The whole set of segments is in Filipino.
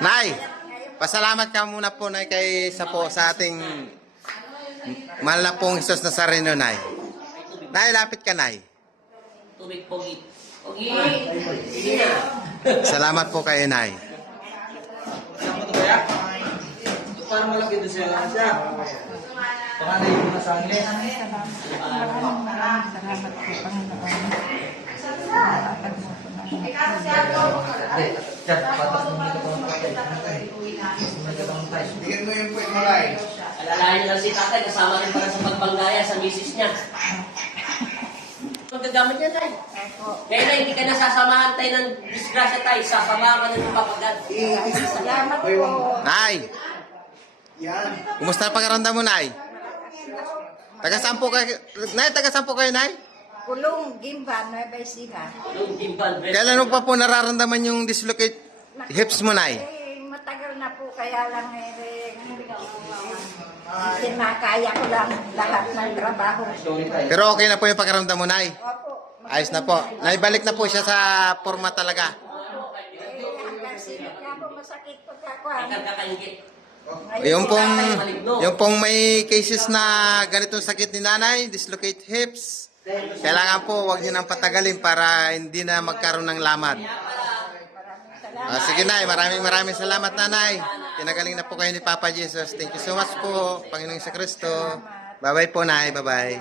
Nay, pasalamat ka muna po, Nay, kay sa ating mahal na pong Jesus Nazareno, Nay. Nay, lapit ka, Nay. Tubig pogi. Pogi. Salamat po kayo, Nay. Parang malaki doon siya. Panganay yung masangin. Salamat po, Panginoon. Salamat po, Diyan, patas mo nito po ng patay. Tingin mo yung puwet mo, Ray. Alalahanin lang si tatay, kasama rin para sa pagbanggaya sa misis niya. Magagamit niya tayo. Kaya na hindi ka nasasamahan tayo ng disgrasya tayo, sasamahan ka ng papagat. Salamat po. Nay, Yan. kumusta ang pakiramdam mo, Nay? Taga-sampo kayo, Nay, taga-sampo kayo, Nay? Kulong, Gimba, Nueva Ecija. Yung timbal, Kailan mo pa po nararamdaman yung dislocate hips mo, Nay? Matagal na po, kaya lang kinakaya ko lang lahat ng trabaho. Pero okay na po yung pakiramdam mo, Nay. Opo. Ayos na po. Naibalik na po siya sa forma talaga. Hanggang sinit nga po masakit pagkakuhan. kakaingit. Yung pong may cases na ganitong sakit ni nanay, dislocate hips, kailangan po wag niyo nang patagalin para hindi na magkaroon ng lamad. Sige, Nay, maraming salamat, Nanay. Pinagaling na po kayo ni Papa Jesus. Thank you so much po, Panginoong Sa Kristo. Bye-bye po, Nay. Bye-bye.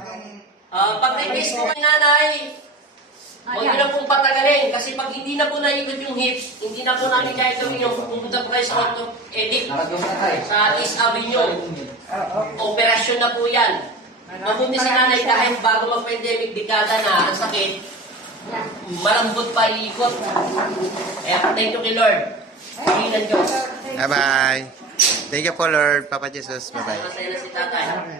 Pag na-case ko kay nanay, huwag niyo na pong patagalin. Kasi pag hindi na po naikot yung hips, hindi na po namin kaya gawin yung pupunta po kayo sa orthopedic sa East Avenue. Operasyon na po yan. Mabuti si nanay dahil bago mag-pandemic, dekada na ang sakit, malambot pa iikot. Kaya thank you kay Lord. Panginoon ng Diyos. Bye-bye. Thank you po, Lord. Papa Jesus. Bye-bye. Masaya na si tatay.